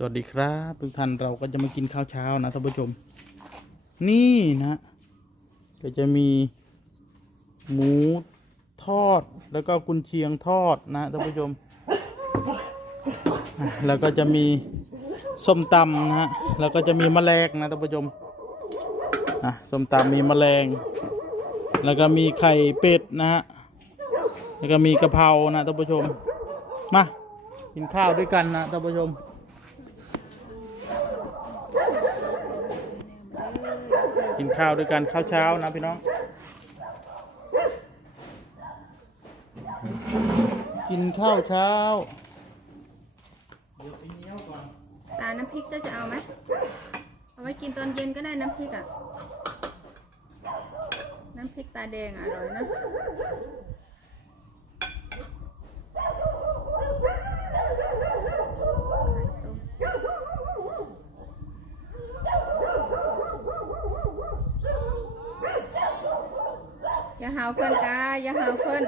สวัสดีครับทุกท่านเราก็จะมากินข้าวเช้านะท่านผู้ชม นี่นะ ก็จะมีหมูทอดแล้วก็กุนเชียงทอดนะท่านผู้ชม แล้วก็จะมีส้มตำนะฮะแล้วก็จะมีแมลงนะท่านผู้ชมอะส้มตำมีแมลง แล้วก็มีไข่เป็ดนะฮะแล้วก็มีกะเพรานะท่านผู้ชมมากินข้าวด้วยกันนะท่านผู้ชม กินข้าวด้วยกันข้าวเช้านะพี่น้อง กินข้าวเช้า ตาน้ำพริกเจ้าจะเอาไหมเอาไว้กินตอนเย็นก็ได้น้ำพริกอะ น้ำพริกตาแดงอะอร่อยนะาวเพื่อนกาอย่าหาวเพื่อน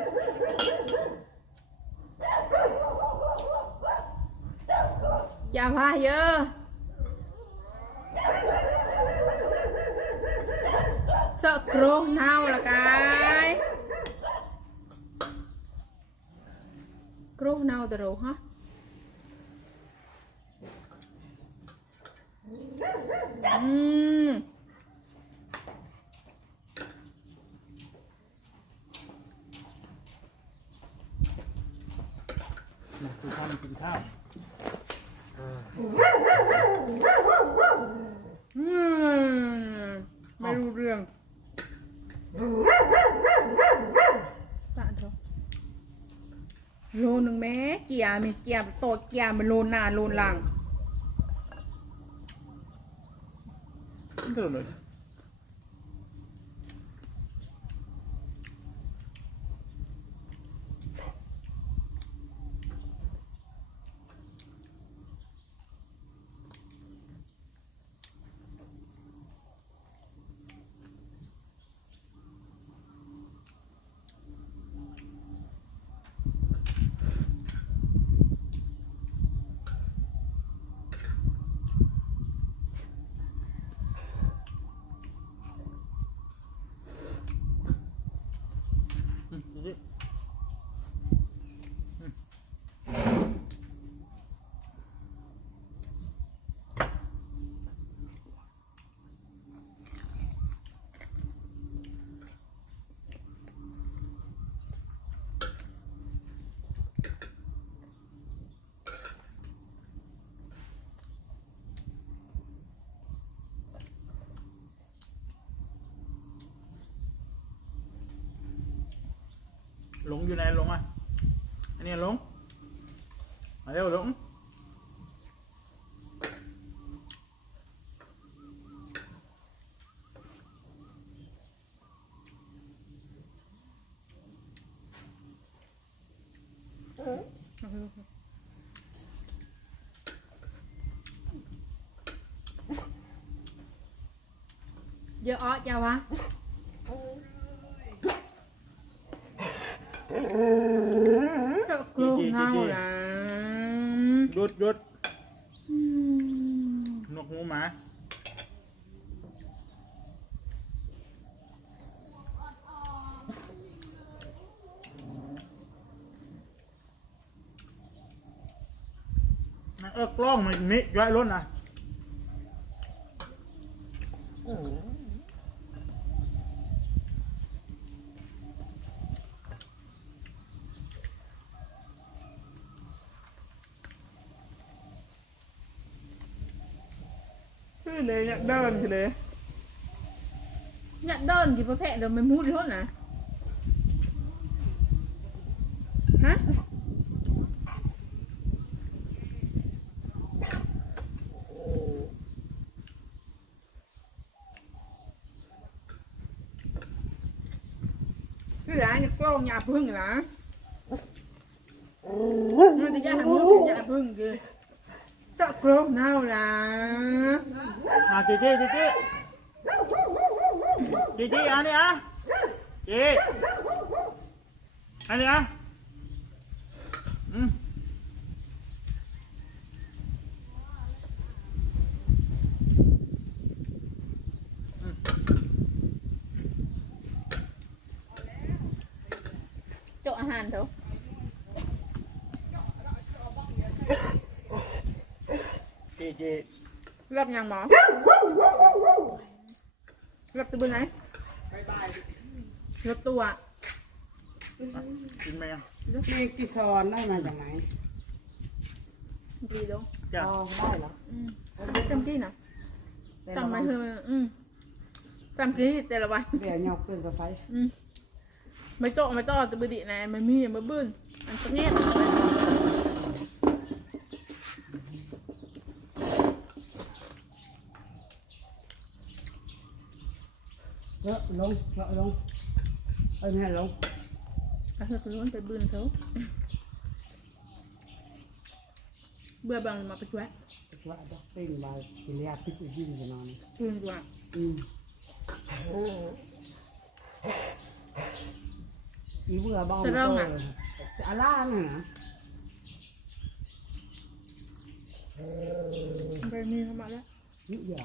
อย่าพาเยอะสะโกรธเน่าละกายโกรธเน่าตะโรฮะ มาทุกท่านกินข้าวอืมไม่รู้เรื่องปะเถอะโลหนึ่งแม่เกียร์มีเกียร์โตดเกียร์มันโลหน้าโลหลังเดี๋ หลงอยู่ไหนหลงอะอันนี้หลงมาเร็วหลงเยอะอ้อจ้าวะเสอะโกรธ เน่าละหยุดหยุดนกหูหมานั่นเออกล้องมันมิย้อยล้นนะ คือเลยอยากเดินคือเลยอยากเดินกี่ประเภทเดินไม่มุดเลยนะฮะคืออะไรเนี่ยกล้องยาพึ่งเหรอมันจะยาทำมือยาพึ่งคือตะ กรงเน่าละอะจีจีจีจีจีจีอันนี้อะจีอันนี้อะอืมโจอาหารเถอะ เจเจรับยังหมอรับตัวไหนรับตัวกินไหมอะรับมีกิซอนได้มาจากไหนดีดงจ้ะอ๋อได้เหรออืมจำที่นะจำไม่เคยอืมจำกี่แต่ละวันเดี๋ยวยอกขึ้นกับไฟอืมไม่โตะไม่โตะตะบดีนะไม่มีมาบื้นอันตะเงี้ย เลอะลงเลอะลงเอ้ยแม่ลงอันนี้คือล้วนไปบื้นเขาเบื่อบังมาไปช่วยว่าดอกติ้งมากิริยาติดยิ่งจะนอนบื้นกว่าอืมอีเบื่อบ้องอาล่าน่ะนะไปมีเข้ามาแล้วนี่เดียว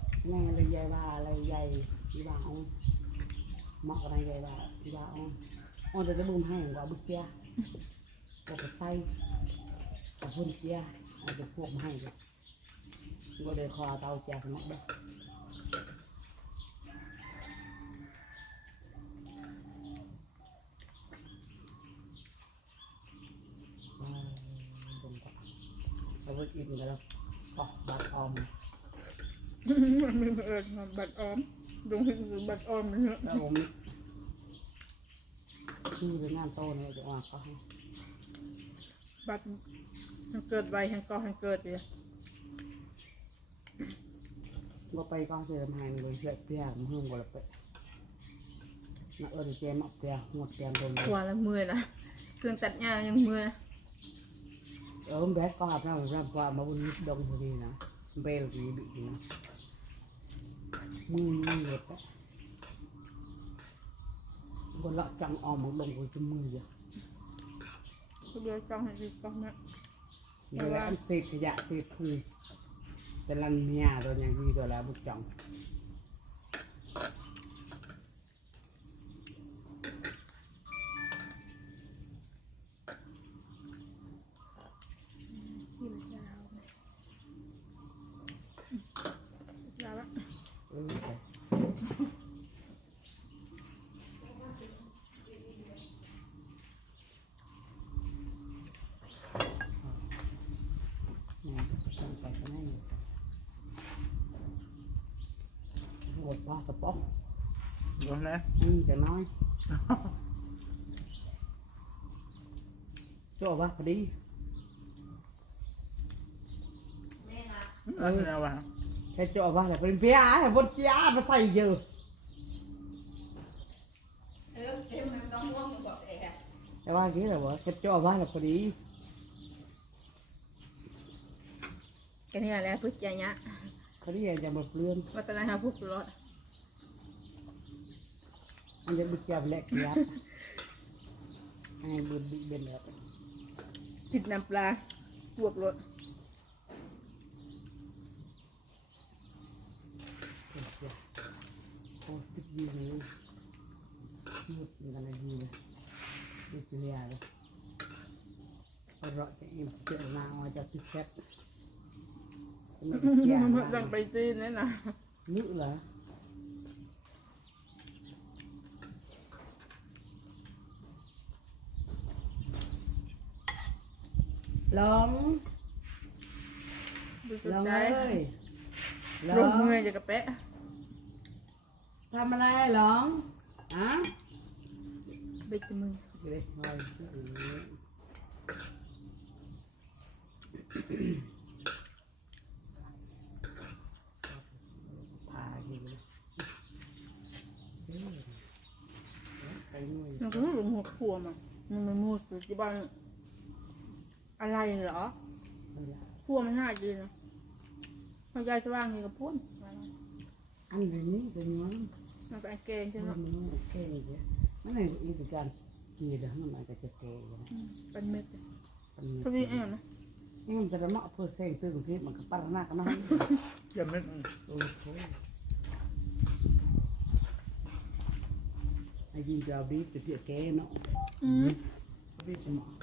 ดเจ้าก็บุญตรวจก็บุญมันเป็นไหมโลนไหมเจ้าหันดูดังจะมักมันโอ้ลูกอะไรมาแม่เลยยายว่าอะไรยายที่ว่าเอามักอะไรยายว่าที่ว่าเอาเอาแต่จะบุญให้กว่าบุเจียก็ไปใส่กับพุ่นเจียเอาจะพวกมาให้เลยก็เลยคอเตาแจกมักเด้ว้าวดมกับเอาไปอิ่มกันแล้วอ๋อบัดออม มันมีเอิญบัดออมดงให้คือบัดออมเนื้อแล้วผมชื่อเป็นงานโตเนี่ยจะว่าก็ให้บัดมันเกิดไวแห่งก่อแห่งเกิดเลยก็ไปก็เสียทางเลยเสียเปียกมันเพิ่มกว่าไปนักเอิญเจมเปียหมดเปียโดนหัวแล้วเมื่อยละเครื่องตัดหญ้ายังเมื่อยเออแบกก็หาเราเราว่ามาบุญดงพอดีนะเบลดีดีนะ มือมือหมดก็ละจังออมมันลงไปจมือเยอะก็เดี๋ยวจ้องให้ดีจ้องนะเวลาเศษขยะเศษพืนเป็นลันเมียตัวอย่างดีตัวแล้วบุกจัง ยาวละ เออไปนี่จังไปก็ได้อยู่หมดปลากระป๋อง ดูนะอืมจะน้อยจ่อว่าพอดีอันนี้ว่าแค่จ่อว่าแต่เป็นเปียแต่บนเจียมาใส่เยอะเออเต็มมันต้องง่วงบอกเองแต่ว่ากี่เหรอวะแค่จ่อว่าแต่พอดีแค่นี้แหละพึ่งใจเนี้ยพอดีจะมาเปลือนว่าแต่ละหาพวกรถ อันจะบุกจับแหลกเกียบให้บุญเบนแบบผิดน้ำปลาพวกรถโอ้ติดดีเลยมุดกันเลยดีเลยดีเสียเลยเราจะอิ่มเจอหน้าว่าจะติดเซ็ตไม่ได้แก่มันต้องไปจีนนี่นะนึกเห รอลองดูสุดลองใจเลยลลองงเมื่อยจะกระเป๊ะทำอะไรลองอะเบ็ดมือเด็กไว้พาอยู่เลยไปหน่วยมันก็ไม่รู้หัวขัวมันมันไม่มูดอยู่ที่บ้าน อะไรเหรอพัวมันน่ากินนะมันยายสว่างนี่กับพุ่นอันนี้เป็นยังมันเป็นแกงใช่ไหมมันแก่เนี่ยมันอะไรอีกการกีเดี๋ยวมันอาจจะแก่นะเป็นเม็ดมันเขาดีเองนะนี่มันจะมาเพื่อเส้นตื้นที่มันก็ปารนากันนะอย่าเม็ดโอ้โหไอ้ยิงจะบีบจะเปียแกเนาะอืมบีบจะหมาะ